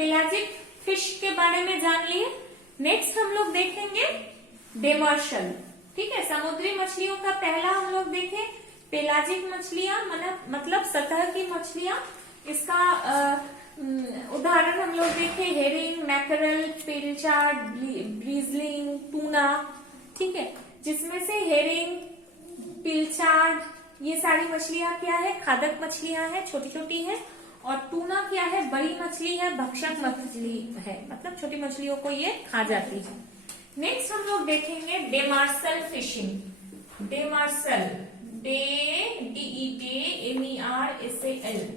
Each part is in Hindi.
पेलाजिक फिश के बारे में जान लिए। नेक्स्ट हम लोग देखेंगे डेमर्शल। ठीक है, समुद्री मछलियों का पहला हम लोग देखें पेलाजिक मछलियां, मतलब सतह की मछलियां। इसका उदाहरण हम लोग देखें हेरिंग, मैकरल, पिलचार्ड, ब्रीजलिंग, टूना। ठीक है, जिसमें से हेरिंग, पिलचार्ड ये सारी मछलियां क्या है, खादक मछलियां हैं, छोटी छोटी है। और टूना क्या है, बड़ी मछली है, भक्षक मछली है, मतलब छोटी मछलियों को ये खा जाती है। नेक्स्ट हम लोग देखेंगे demersal fishing. Demersal, DEMERSAL,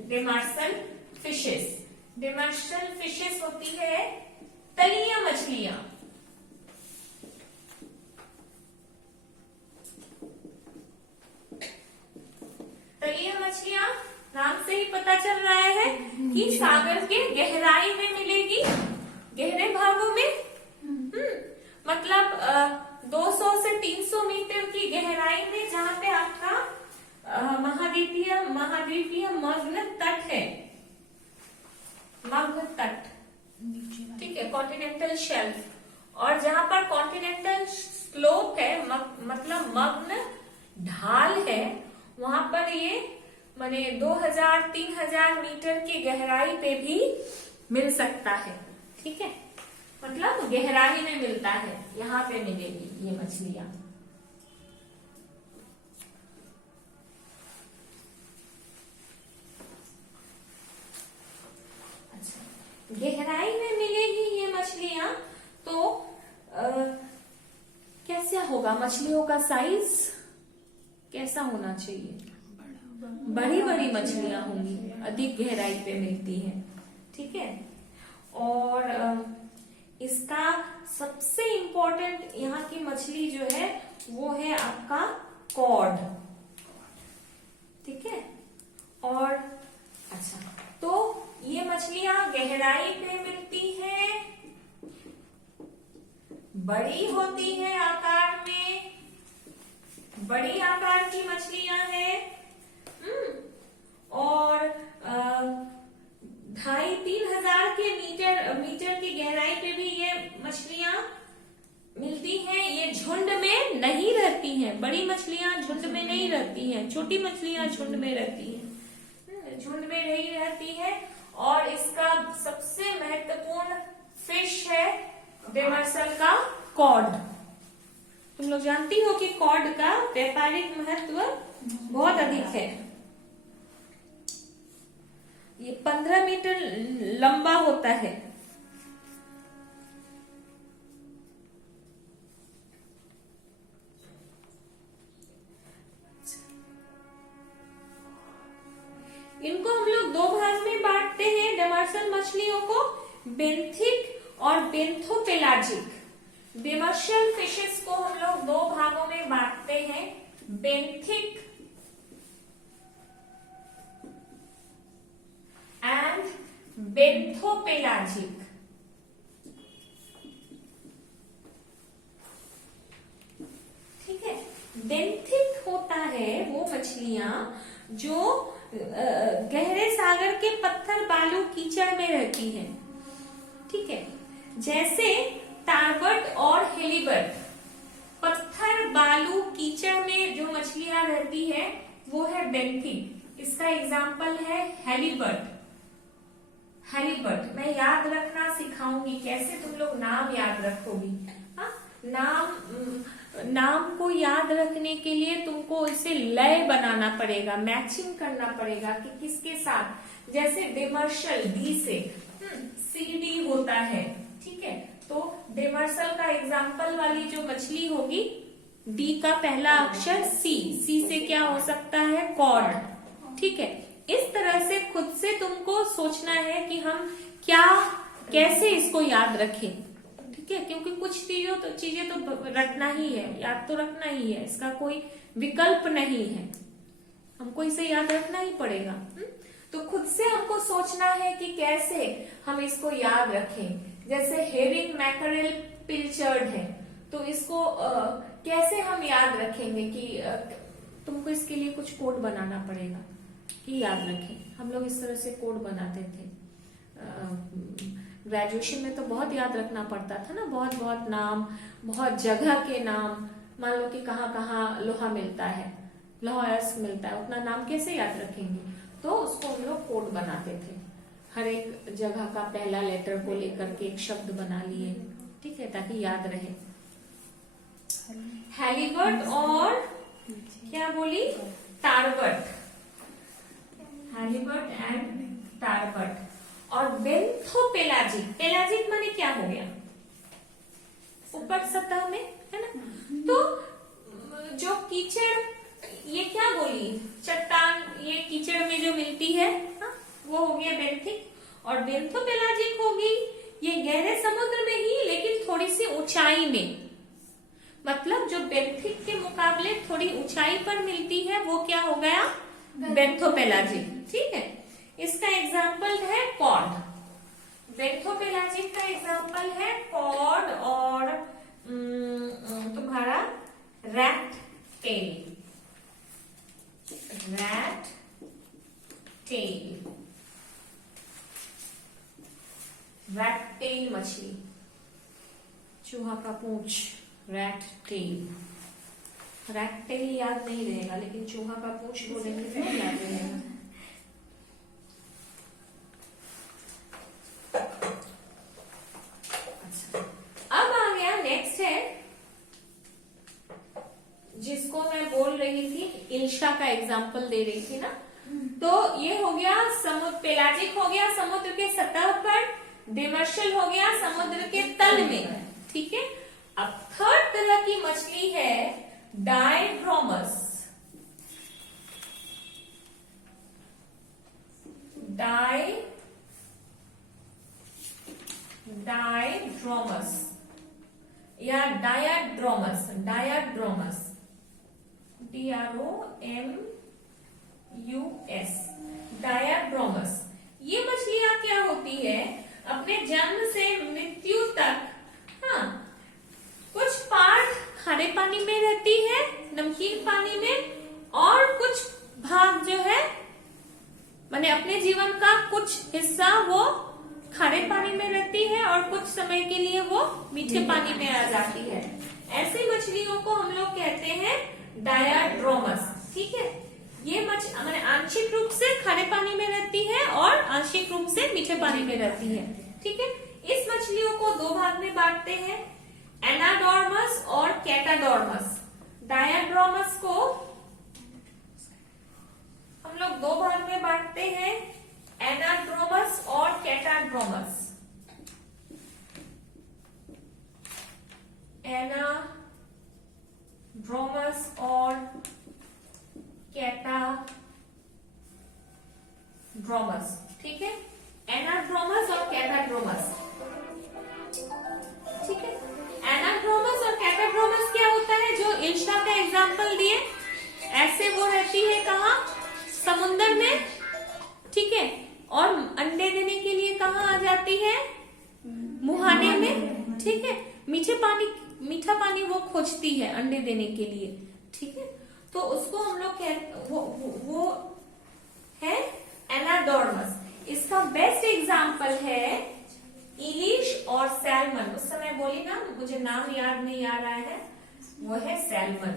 demersal fishes. Demersal fishes होती है तलीय मछलियां। तलीय मछलियां नाम से ही पता चल रहा है कि सागर के गहराई में मिलेगी, गहरे भागों में। मतलब 200 से 300 मीटर की गहराई में, जहां पे आपका महाद्वीपीय मग्न तट है, मग्न तट। ठीक है, कॉन्टिनेंटल शेल्फ। और जहां पर कॉन्टिनेंटल स्लोप है, मतलब मग्न ढाल है, वहां पर ये माने 2000-3000 मीटर की गहराई पे भी मिल सकता है। ठीक है, मतलब गहराई में मिलता है, यहाँ पे मिलेगी ये मछलियां। अच्छा, गहराई में मिलेगी ये मछलियां, तो कैसा होगा, मछलियों का साइज कैसा होना चाहिए, बड़ी बड़ी मछलियां होंगी, अधिक गहराई पे मिलती हैं। ठीक है, और इसका सबसे इम्पोर्टेंट यहाँ की मछली जो है वो है आपका कॉड। ठीक है, और अच्छा, तो ये मछलियां गहराई पे मिलती हैं, बड़ी होती है आकार में, बड़ी आकार की मछलियां हैं। और 2500-3000 के मीटर की गहराई पे भी ये मछलियां मिलती हैं। ये झुंड में नहीं रहती हैं, बड़ी मछलियां झुंड में नहीं रहती हैं, छोटी मछलियां झुंड में रहती हैं, झुंड में नहीं रहती है। और इसका सबसे महत्वपूर्ण फिश है डेमर्सल का कॉड। तुम लोग जानती हो कि कॉड का व्यापारिक महत्व बहुत अधिक है। ये 15 मीटर लंबा होता है। इनको हम लोग दो भाग में बांटते हैं, डेमर्सल मछलियों को, बेंथिक और बेंथोपेलाजिक। डेमर्सल फिशेस को हम लोग दो भागों में बांटते हैं, बेंथिक एंड बेंथोपेलाजिक। ठीक है, बेंथिक होता है वो मछलियां जो गहरे सागर के पत्थर, बालू, कीचड़ में रहती हैं। ठीक है, जैसे टार्बट और हेलीबट। पत्थर, बालू, कीचड़ में जो मछलियां रहती है वो है बेंथिक। इसका एग्जाम्पल है हेलीबट। हेलीबट मैं याद रखना सिखाऊंगी, कैसे तुम लोग नाम याद रखोगी। नाम को याद रखने के लिए तुमको इसे लय बनाना पड़ेगा, मैचिंग करना पड़ेगा कि किसके साथ। जैसे डेमर्सल, डी से CD होता है। ठीक है, तो डेमर्सल का एग्जाम्पल वाली जो मछली होगी, डी का पहला अक्षर सी से क्या हो सकता है, कॉड। ठीक है, इस तरह से खुद से तुमको सोचना है कि हम कैसे इसको याद रखें। ठीक है, क्योंकि कुछ चीजें तो रखना ही है, याद तो रखना ही है, इसका कोई विकल्प नहीं है, हमको इसे याद रखना ही पड़ेगा। तो खुद से हमको सोचना है कि कैसे हम इसको याद रखें। जैसे हेरिंग, मैकरेल, पिलचर्ड है, तो इसको कैसे हम याद रखेंगे कि तुमको इसके लिए कुछ कोड बनाना पड़ेगा कि याद रखें। हम लोग इस तरह से कोड बनाते थे। ग्रेजुएशन में तो बहुत याद रखना पड़ता था ना, बहुत बहुत नाम, बहुत जगह के नाम। मान लो कि कहाँ कहाँ लोहा मिलता है, लोहा अयस्क मिलता है, उतना नाम कैसे याद रखेंगे? तो उसको हम लोग कोड बनाते थे, हर एक जगह का पहला लेटर को लेकर के एक शब्द बना लिए, ठीक है, ताकि याद रहे। हैलीबर्ट और क्या बोली? टारबट, हैलीबर्ट एंड टारबट। और बेंथोपेलाजिक, पेलाजिक माने क्या हो गया? ऊपर सतह में, है ना? तो जो कीचड़, ये क्या बोली? चट्टान, ये कीचड़ में जो मिलती है, हा? वो हो गया बेंथिक। और बेंथोपेलाजिक होगी ये गहरे समुद्र में ही, लेकिन थोड़ी सी ऊंचाई में, मतलब जो बेंथिक के मुकाबले थोड़ी ऊंचाई पर मिलती है, वो क्या हो गया? बेंथोपेलाजिक, ठीक है। इसका एग्जाम्पल है कॉड, बेंथोपेलाजिक का एग्जाम्पल है कॉड और तुम्हारा rat tail, rat tail, rat tail मछली, चूहा का पूंछ, रैट टेल। रैट टेल याद नहीं रहेगा, लेकिन चूहा का पूंछ बोलेंगे तो याद रहेगा। अच्छा, अब आ गया नेक्स्ट है, जिसको मैं बोल रही थी, इल्शा का एग्जाम्पल दे रही थी ना। तो ये हो गया समुद्र, पेलाजिक हो गया समुद्र के सतह पर, डिमर्शल हो गया समुद्र के तल में, ठीक है। अब थर्ड तरह की मछली है डायड्रोमस, डायड्रोमस या डायाड्रोमस, डायाड्रोमस, DROMUS, डायाड्रोमस। ये मछलियां क्या होती है? अपने जन्म से मृत्यु तक, हाँ, कुछ पार्ट खारे पानी में रहती है, नमकीन पानी में, और कुछ भाग जो है, माने अपने जीवन का कुछ हिस्सा वो खारे पानी में रहती है और कुछ समय के लिए वो मीठे पानी में आ जाती है। ऐसी मछलियों को हम लोग कहते हैं डायाड्रोमस, ठीक है। ये माने आंशिक रूप से खारे पानी में रहती है और आंशिक रूप से मीठे पानी में रहती है, ठीक है। इस मछलियों को दो भाग में बांटते हैं, एनाडोर्मस और कैटाडोर्मस। डायाड्रोमस को हम लोग दो भाग में बांटते हैं, एनाड्रोमस और कैटाड्रोमस। एनाड्रोमस और कैटाड्रोमस, ठीक है। एनाड्रोमस और कैटाड्रोमस, ठीक है। एनाड्रोमस और कैटाड्रोमस क्या होता है? जो इल्शा का एग्जाम्पल दिए, ऐसे वो रहती है कहाँ? समुद्र में, ठीक है। और अंडे देने के लिए कहाँ आ जाती है? मुहाने में, ठीक है। मीठा पानी वो खोजती है अंडे देने के लिए, ठीक है। तो उसको हम लोग वो है एनाडोर्मस। इसका बेस्ट एग्जाम्पल है इलिश और सैल्मन। उस समय बोली ना, मुझे नाम याद नहीं आ रहा है, वो है सैल्मन।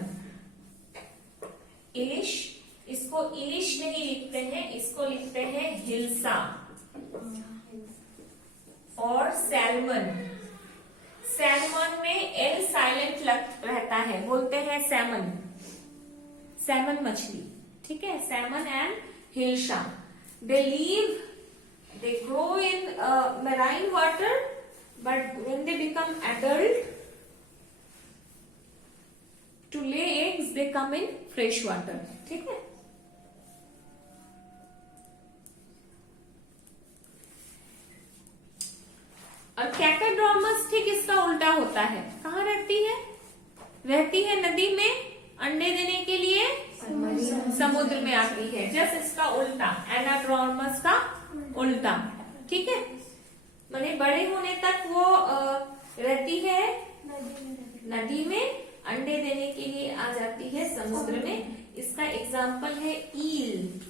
इलिश, इसको इलिश नहीं लिखते हैं, इसको लिखते हैं हिल्सा। और सैल्मन, सैल्मन में एल साइलेंट रहता है, बोलते हैं सैमन, सैमन मछली, ठीक है। Simon and hilsa, they grow in marine water, but when they become adult to lay eggs, they come in fresh water, ठीक है। और कैटाड्रोमस ठीक इसका उल्टा होता है। कहाँ रहती है? रहती है नदी में, अंडे देने के लिए समुद्र में आती है। जस्ट इसका उल्टा, एनाड्रोमस का उल्टा, ठीक है। माने बड़े होने तक वो रहती है नदी में, अंडे देने के लिए आ जाती है समुद्र में। इसका एग्जाम्पल है ईल,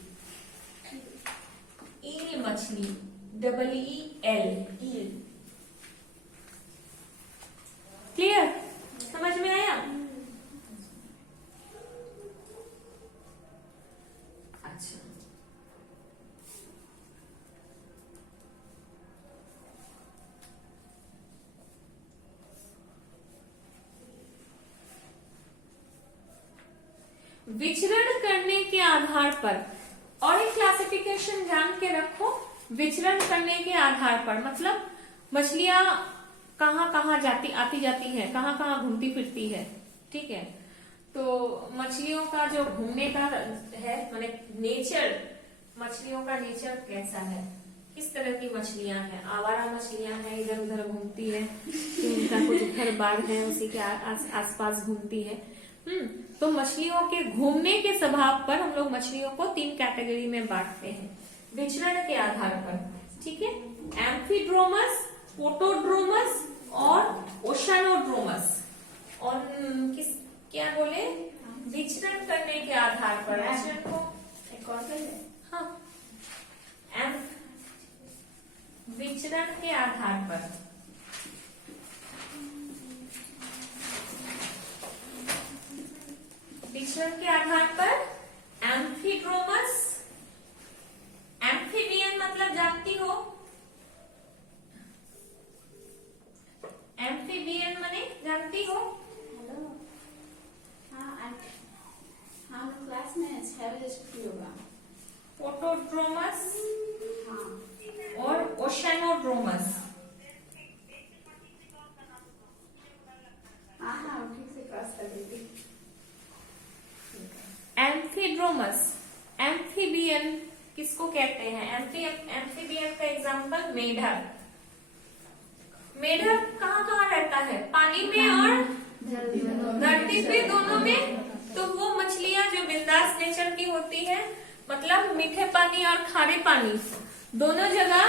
ईल मछली, EEL, ईल। क्लियर? समझ में आया? अच्छा, विचरण करने के आधार पर, और एक क्लासिफिकेशन जान के रखो, विचरण करने के आधार पर मतलब मछलियां कहाँ कहाँ आती जाती है, कहाँ कहाँ घूमती फिरती है, ठीक है। तो मछलियों का जो घूमने का है माने नेचर, मछलियों का नेचर कैसा है, किस तरह की मछलियां हैं। आवारा मछलियां हैं, इधर उधर घूमती है, तो उनका कुछ घर बार है, उसी के आसपास घूमती है। तो मछलियों के घूमने के स्वभाव पर हम लोग मछलियों को 3 कैटेगरी में बांटते हैं विचरण के आधार पर, ठीक है। एम्फीड्रोमस, पोटोड्रोमस और ओशनोड्रोमस। और किस क्या बोले, विचरण करने के आधार पर को एक और हाँ, विचरण के आधार पर विचरण के आधार पर एम्फीड्रोमस, एम्फीबियन मतलब जानती हो, एम्फीबियन माने जानती हो। हेलो, हाँ हाँ क्लास में 6 बजे छुट्टी होगा। पोटोड्रोमस हाँ, और ओशनोड्रोमस। हाँ हाँ ठीक से क्रॉस कर देती। एम्फीड्रोमस, एम्फीबियन किसको कहते हैं? एम्फीबियन का एग्जांपल मेढक। मेढक कहाँ कहाँ रहता है? पानी में और धरती पे, दोनों में। तो वो मछलियां जो बिंदास नेचर की होती है, मतलब मीठे पानी और खारे पानी दोनों जगह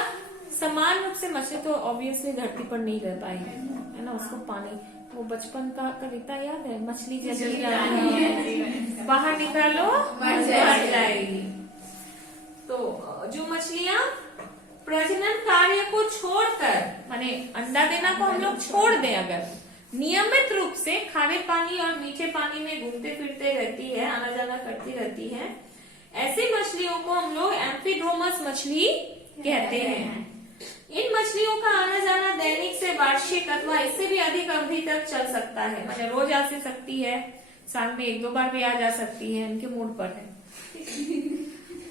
समान रूप से, मछली तो ऑब्वियसली धरती पर नहीं रह पाएगी, है ना। उसको पानी, वो बचपन का कविता याद है, मछली जल रही है बाहर निकालो मर जाएगी। तो जो मछलियां प्रजनन कार्य को छोड़कर, माने अंडा देना को हम लोग छोड़ दें, अगर नियमित रूप से खारे पानी और मीठे पानी में घूमते फिरते रहती है, आना जाना करती रहती है, ऐसी मछलियों को हम लोग एम्फीड्रोमस मछली कहते हैं। इन मछलियों का आना जाना दैनिक से वार्षिक अथवा इससे भी अधिक अवधि तक चल सकता है, मतलब रोज आ सकती है, साल में 1-2 बार भी आ जा सकती है, उनके मूड पर है।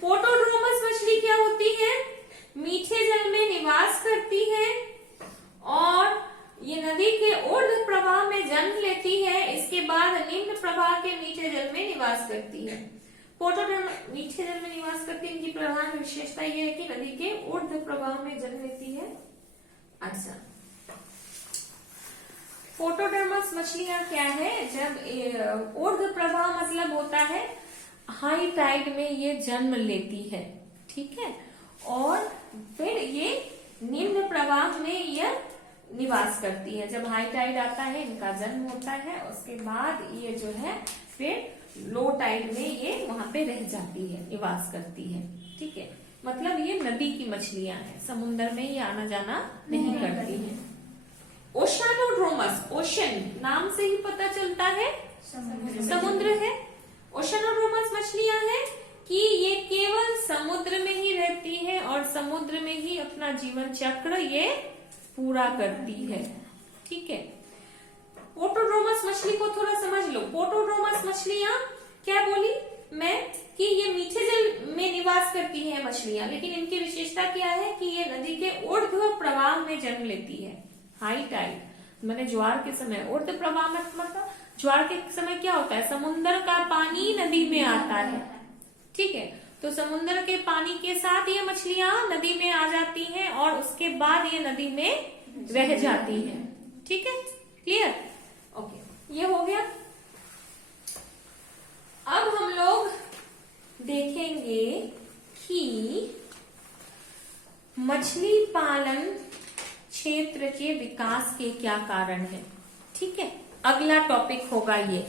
पोटोड्रोमस मछली क्या होती है? मीठे जल में निवास करती है और ये नदी के ऊर्ध्व प्रवाह में जन्म लेती है, इसके बाद निम्न प्रवाह के मीठे जल में निवास करती है। पोटोड्रोमस मीठे जल में निवास करती है, इनकी प्रधान विशेषता ये है कि नदी के ऊर्ध्व प्रवाह में जन्म लेती है। अच्छा, पोटोड्रोमस मछलियां क्या है? जब ऊर्ध्व प्रवाह मतलब होता है हाई टाइड में ये जन्म लेती है, ठीक है, और फिर ये निम्न प्रवाह में यह निवास करती है। जब हाई टाइड आता है इनका जन्म होता है, उसके बाद ये जो है फिर लो टाइड में ये वहां पे रह जाती है, निवास करती है, ठीक है। मतलब ये नदी की मछलियां हैं, समुद्र में ये आना जाना नहीं करती हैं। ओशनोड्रोमस, ओशन नाम से ही पता चलता है समुद्र है। ओशनोड्रोमस मछलियां हैं कि ये केवल समुद्र में ही रहती है और समुद्र में ही अपना जीवन चक्र ये पूरा करती है, ठीक है। पोटोड्रोमस मछली को थोड़ा समझ लो। पोटोड्रोमस मछलियां क्या बोली मैं कि ये मीठे जल में निवास करती है मछलियां, लेकिन इनकी विशेषता क्या है कि ये नदी के ऊर्ध्व प्रवाह में जन्म लेती है। हाई टाइड मैंने ज्वार के समय, ऊर्ध्व प्रवाह में मतलब ज्वार के समय क्या होता है? समुद्र का पानी नदी में आता है, ठीक है। तो समुद्र के पानी के साथ ये मछलियां नदी में आ जाती हैं और उसके बाद ये नदी में रह जाती हैं, ठीक है, क्लियर? ओके, ये हो गया। अब हम लोग देखेंगे कि मछली पालन क्षेत्र के विकास के क्या कारण हैं, ठीक है। अगला टॉपिक होगा ये।